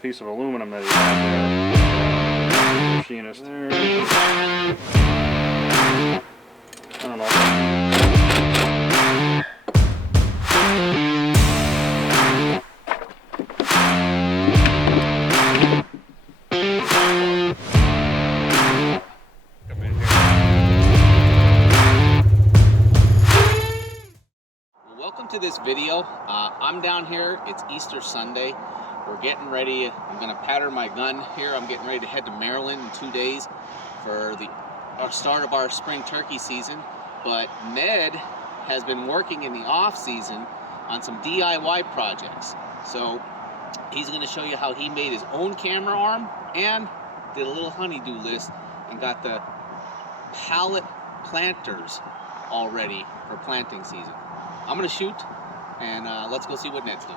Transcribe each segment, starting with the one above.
piece of aluminum that he had there. Machinist there. I don't know. Welcome to this video. I'm down here. It's Easter Sunday. We're getting ready. I'm going to pattern my gun here. I'm getting ready to head to Maryland in 2 days for the start of our spring turkey season. But Ned has been working in the off season on some DIY projects. So he's going to show you how he made his own camera arm and did a little honey-do list and got the pallet planters all ready for planting season. I'm going to shoot, and let's go see what Ned's doing.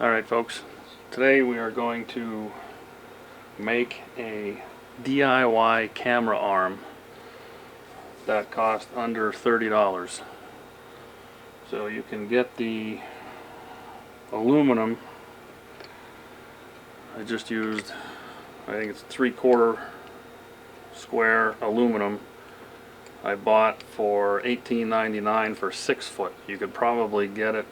Alright folks, today we are going to make a DIY camera arm that cost under $30. So you can get the aluminum. I just used, I think it's 3/4 square aluminum. I bought for $18.99 for 6 foot. You could probably get it,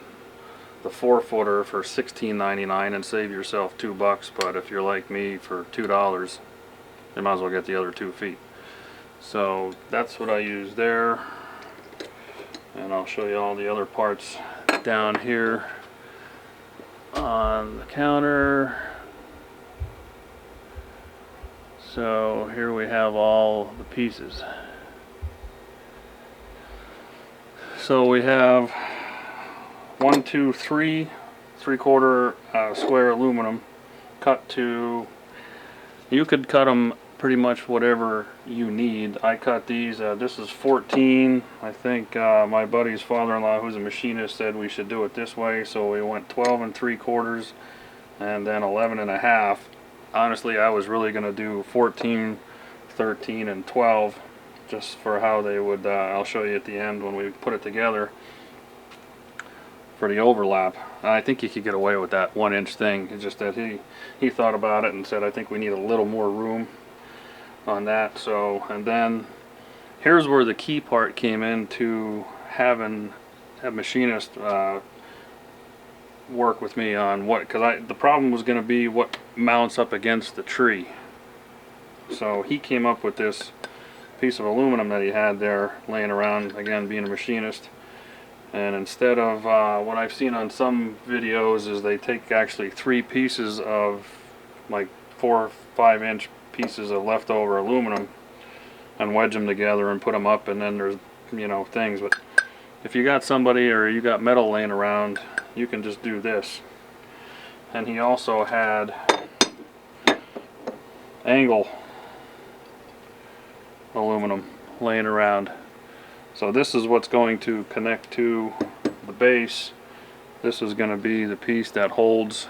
the 4-footer, for $16.99 and save yourself $2. But if you're like me, for $2, you might as well get the other 2 feet. So that's what I use there, and I'll show you all the other parts down here on the counter. So here we have all the pieces. So we have 1, 2, 3 3/4 square aluminum cut to, you could cut them pretty much whatever you need. I cut these, this is 14. I think my buddy's father-in-law, who's a machinist, said we should do it this way, so we went 12 3/4 and then 11 1/2. Honestly, I was really going to do 14, 13 and 12 just for how they would, I'll show you at the end when we put it together for the overlap. I think you could get away with that 1-inch thing. It's just that he thought about it and said, I think we need a little more room on that. So, and then here's where the key part came in to having a machinist work with me on what, because the problem was going to be what mounts up against the tree. So he came up with this piece of aluminum that he had there laying around, again being a machinist, and instead of what I've seen on some videos is they take actually 3 pieces of like 4 or 5 inch pieces of leftover aluminum and wedge them together and put them up, and then there's, you know, things. But if you got somebody or you got metal laying around, you can just do this. And he also had angle aluminum laying around. So this is what's going to connect to the base. This is going to be the piece that holds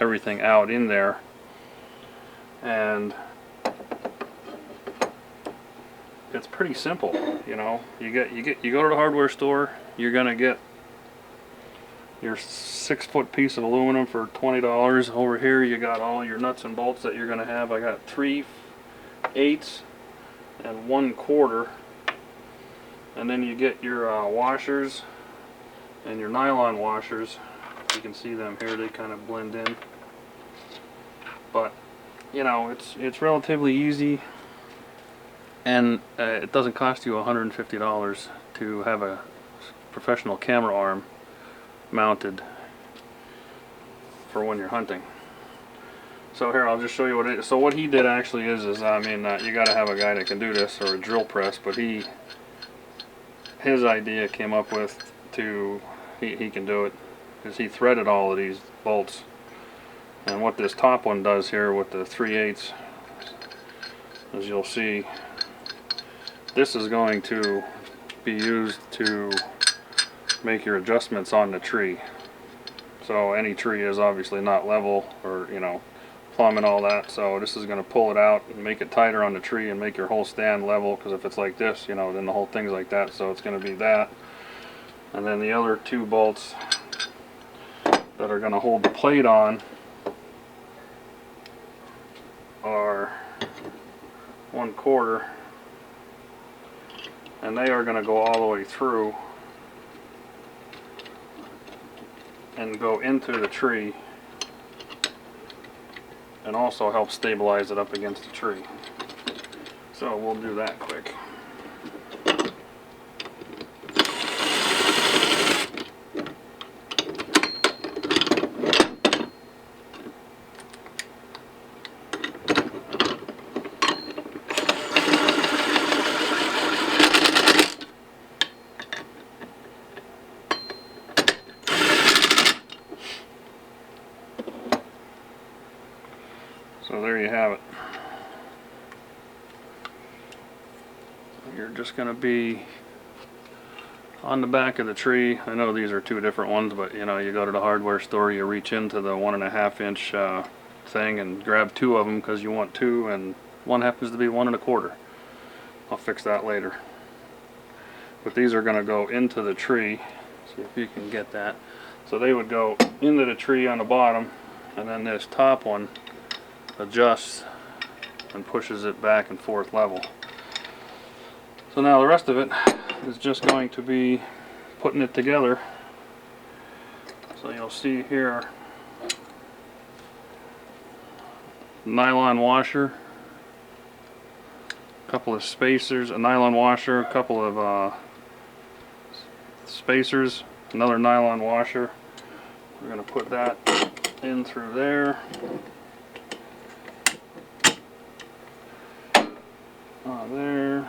everything out in there. And it's pretty simple, you know. You go to the hardware store, you're going to get your 6-foot piece of aluminum for $20. Over here you got all your nuts and bolts that you're going to have. I got 3/8 and 1/4, and then you get your washers and your nylon washers. You can see them here, they kind of blend in, but you know, it's relatively easy, and it doesn't cost you $150 to have a professional camera arm mounted for when you're hunting. So here, I'll just show you what it is. So what he did actually is I mean, you got to have a guy that can do this, or a drill press, but his idea came up with he can do it, is he threaded all of these bolts. And what this top one does here with the 3/8, as you'll see, this is going to be used to make your adjustments on the tree. So any tree is obviously not level, or, you know, plumb and all that, so this is going to pull it out and make it tighter on the tree and make your whole stand level, because if it's like this, you know, then the whole thing's like that. So it's going to be that. And then the other 2 bolts that are going to hold the plate on are 1/4, and they are going to go all the way through and go into the tree and also help stabilize it up against the tree. So we'll do that quick. So there you have it. You're just going to be on the back of the tree. I know these are two different ones, but you know, you go to the hardware store, you reach into the 1.5 inch thing and grab two of them because you want two, and one happens to be 1 1/4. I'll fix that later. But these are going to go into the tree. See if you can get that. So they would go into the tree on the bottom, and then this top one adjusts and pushes it back and forth level. So now the rest of it is just going to be putting it together. So you'll see here, nylon washer, a couple of spacers, a nylon washer, a couple of spacers, another nylon washer. We're going to put that in through there. There.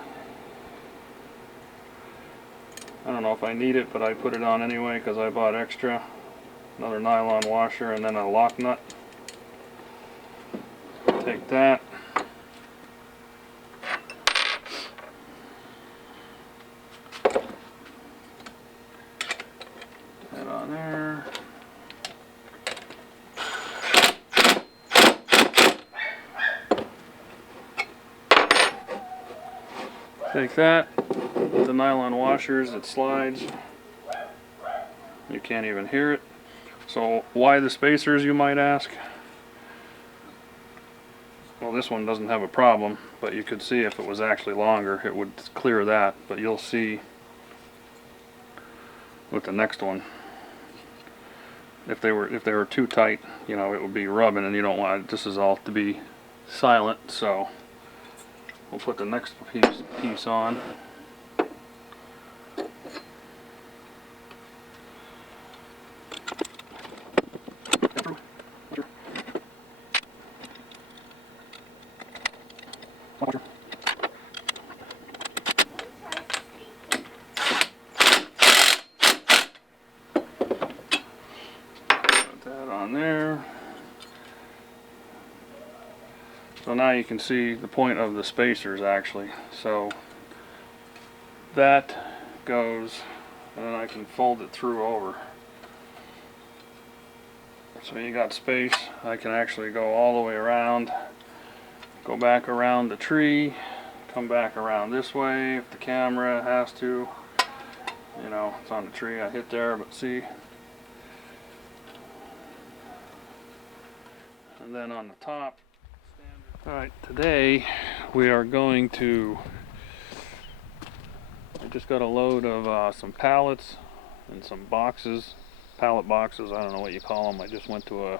I don't know if I need it, but I put it on anyway because I bought extra. Another nylon washer, and then a lock nut. Take that. That on there. Take that. The nylon washers, it slides. You can't even hear it. So why the spacers, you might ask? Well, this one doesn't have a problem, but you could see if it was actually longer, it would clear that. But you'll see with the next one, if they were too tight, you know, it would be rubbing, and you don't want it. This is all to be silent. So we'll put the next piece on. Put that on there. So now you can see the point of the spacers actually. So that goes, and then I can fold it through over. So you got space. I can actually go all the way around, go back around the tree, come back around this way if the camera has to. You know, it's on the tree, I hit there, but see. And then on the top. Alright, today we are going to, I just got a load of some pallets and some boxes, pallet boxes, I don't know what you call them. I just went to a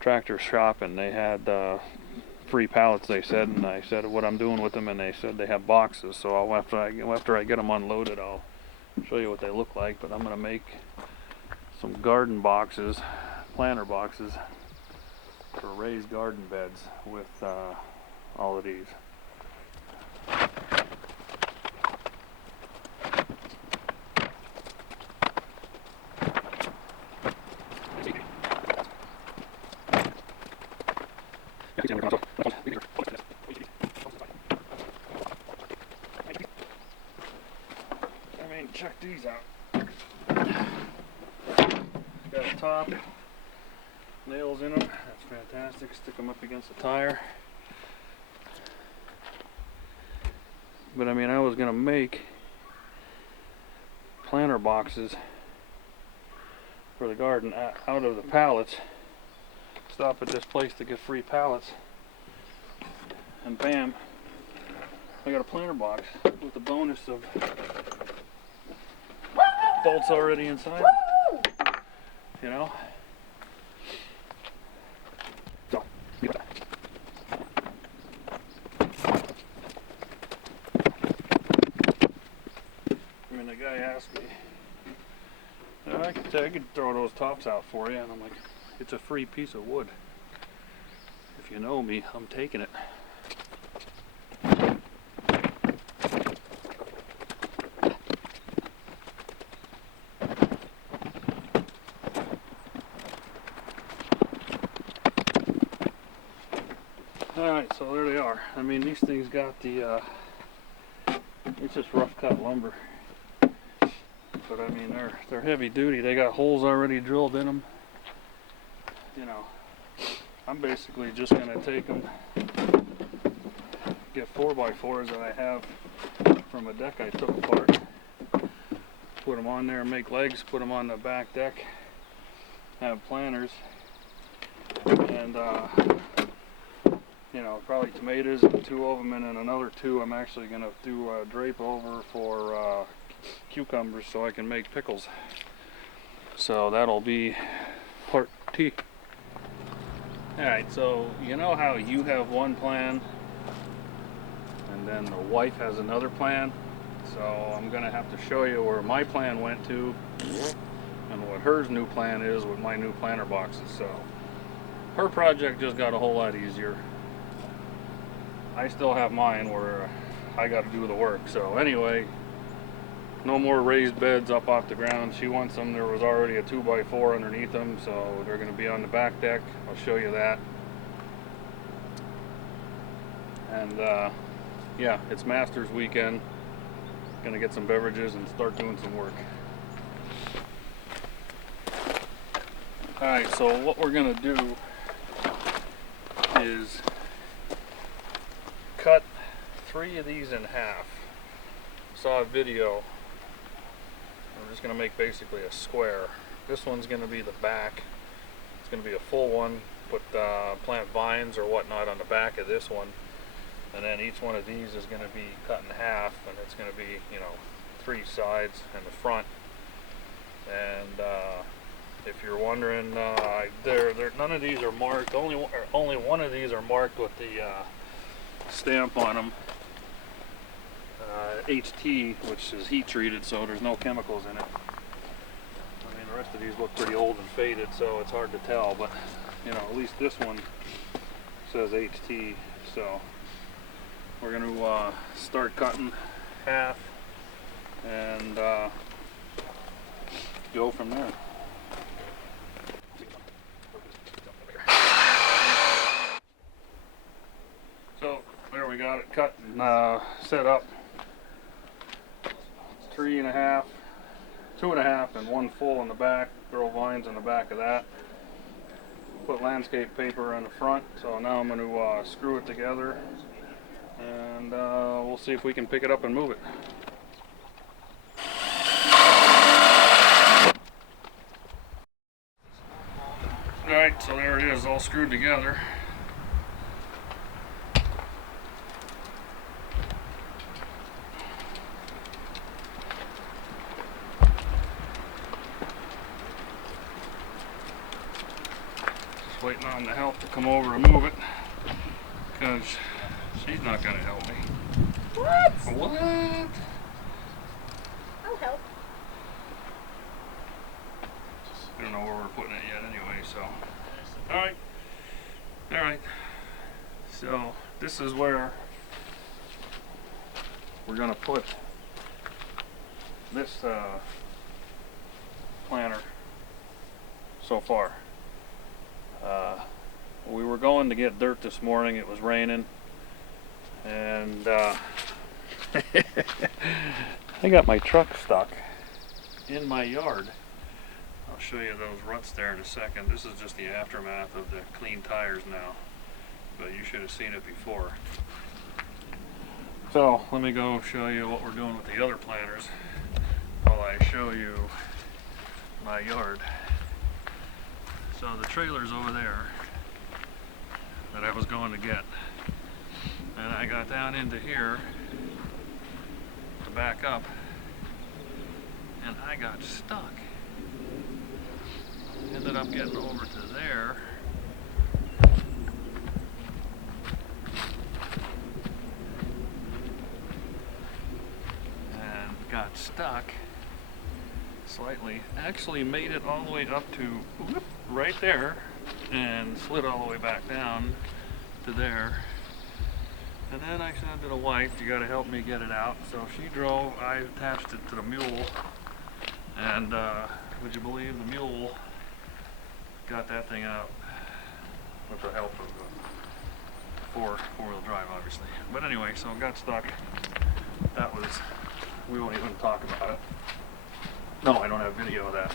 tractor shop and they had free pallets, they said, and I said what I'm doing with them, and they said they have boxes. So after I get them unloaded, I'll show you what they look like. But I'm going to make some garden boxes, planter boxes, for raised garden beds with all of these. I mean, check these out. Got a top, nails in them. That's fantastic. Stick them up against the tire. But I mean, I was gonna make planter boxes for the garden out of the pallets. Stop at this place to get free pallets, and bam, I got a planter box with the bonus of bolts already inside. You know? So, give it back. I mean, the guy asked me, I could throw those tops out for you, and I'm like, it's a free piece of wood. If you know me, I'm taking it. Alright, so there they are. I mean, these things got the, it's just rough cut lumber. But I mean, they're heavy duty. They got holes already drilled in them. You know, I'm basically just going to take them, get 4x4s that I have from a deck I took apart, put them on there, make legs, put them on the back deck, have planters, and you know, probably tomatoes and 2 of them, and then another 2 I'm actually going to do drape over for cucumbers so I can make pickles. So that'll be part T. Alright, so you know how you have one plan and then the wife has another plan? So I'm going to have to show you where my plan went to and what her new plan is with my new planter boxes. So her project just got a whole lot easier. I still have mine where I got to do the work. So anyway, no more raised beds up off the ground. She wants them. There was already a 2x4 underneath them, so they're going to be on the back deck. I'll show you that. And yeah, it's Masters weekend. Gonna get some beverages and start doing some work. Alright, so what we're gonna do is cut 3 of these in half. Saw a video. We're just going to make basically a square. This one's going to be the back. It's going to be a full one. Put plant vines or whatnot on the back of this one. And then each one of these is going to be cut in half, and it's going to be, you know, 3 sides and the front. And if you're wondering, none of these are marked. Only one of these are marked with the stamp on them. HT, which is heat treated, so there's no chemicals in it. I mean, the rest of these look pretty old and faded, so it's hard to tell, but you know, at least this one says HT. So we're going to start cutting half and go from there. So there we got it cut and set up. 3.5, 2.5, and 1 full in the back. Grow vines in the back of that. Put landscape paper on the front. So now I'm going to screw it together, and we'll see if we can pick it up and move it. Alright, so there it is, all screwed together. Waiting on the help to come over and move it, because she's not going to help me. What? What? I'll help. I don't know where we're putting it yet anyway, so. Alright. So this is where we're going to put this planter so far. We were going to get dirt this morning. It was raining, and I got my truck stuck in my yard. I'll show you those ruts there in a second. This is just the aftermath of the clean tires now, but you should have seen it before. So let me go show you what we're doing with the other planters while I show you my yard. So the trailer's over there that I was going to get. And I got down into here to back up, and I got stuck. Ended up getting over to there. And got stuck slightly. Actually made it all the way up to right there and slid all the way back down to there. And then I said to the wife, you gotta help me get it out. So she drove, I attached it to the mule, and would you believe the mule got that thing out with the help of the four-wheel drive, obviously. But anyway, so it got stuck. That was, we won't even talk about it. No, I don't have video of that.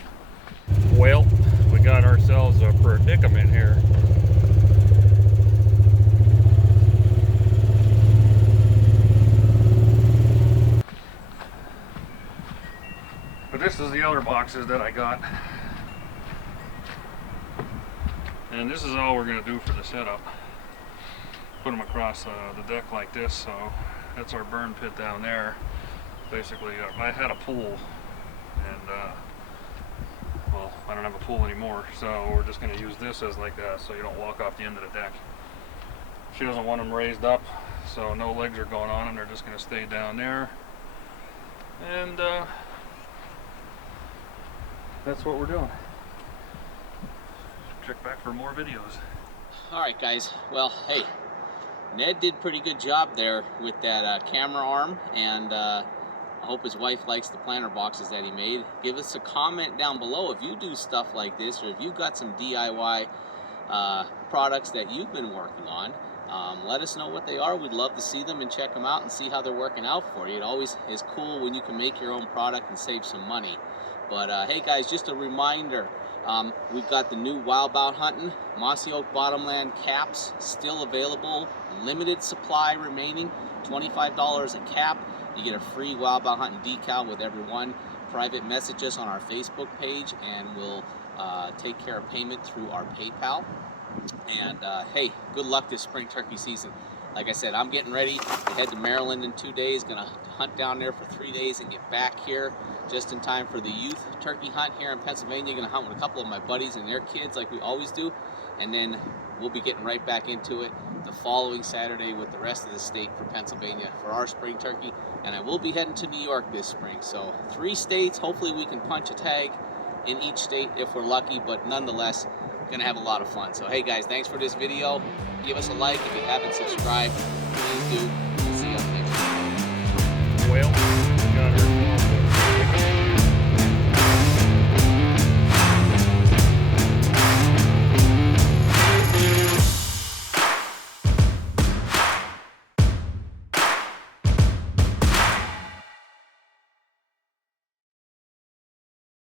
Well, we got ourselves a predicament here. But this is the other boxes that I got. And this is all we're going to do for the setup. Put them across the deck like this, so that's our burn pit down there. Basically, I had a pool, and well, I don't have a pool anymore, so we're just going to use this as like so you don't walk off the end of the deck. She doesn't want them raised up, so no legs are going on, and they're just going to stay down there. And that's what we're doing. Check back for more videos. Alright guys, well hey, Ned did pretty good job there with that camera arm, and I hope his wife likes the planter boxes that he made. Give us a comment down below if you do stuff like this, or if you've got some DIY products that you've been working on. Let us know what they are. We'd love to see them and check them out and see how they're working out for you. It always is cool when you can make your own product and save some money. But hey guys, just a reminder, we've got the new Wild Bout Hunting Mossy Oak Bottomland caps still available, limited supply remaining, $25 a cap. You get a free Wild Bout Hunting decal with every one. Private message us on our Facebook page, and we'll take care of payment through our PayPal. And hey, good luck this spring turkey season. Like I said, I'm getting ready to head to Maryland in 2 days. Gonna hunt down there for 3 days and get back here just in time for the youth turkey hunt here in Pennsylvania. Gonna hunt with a couple of my buddies and their kids like we always do. And then we'll be getting right back into it the following Saturday with the rest of the state for Pennsylvania for our spring turkey. And I will be heading to New York this spring. So 3 states, hopefully we can punch a tag in each state if we're lucky, but nonetheless, gonna have a lot of fun. So hey guys, thanks for this video. Give us a like if you haven't subscribed. Please do. See you on the next one. Well.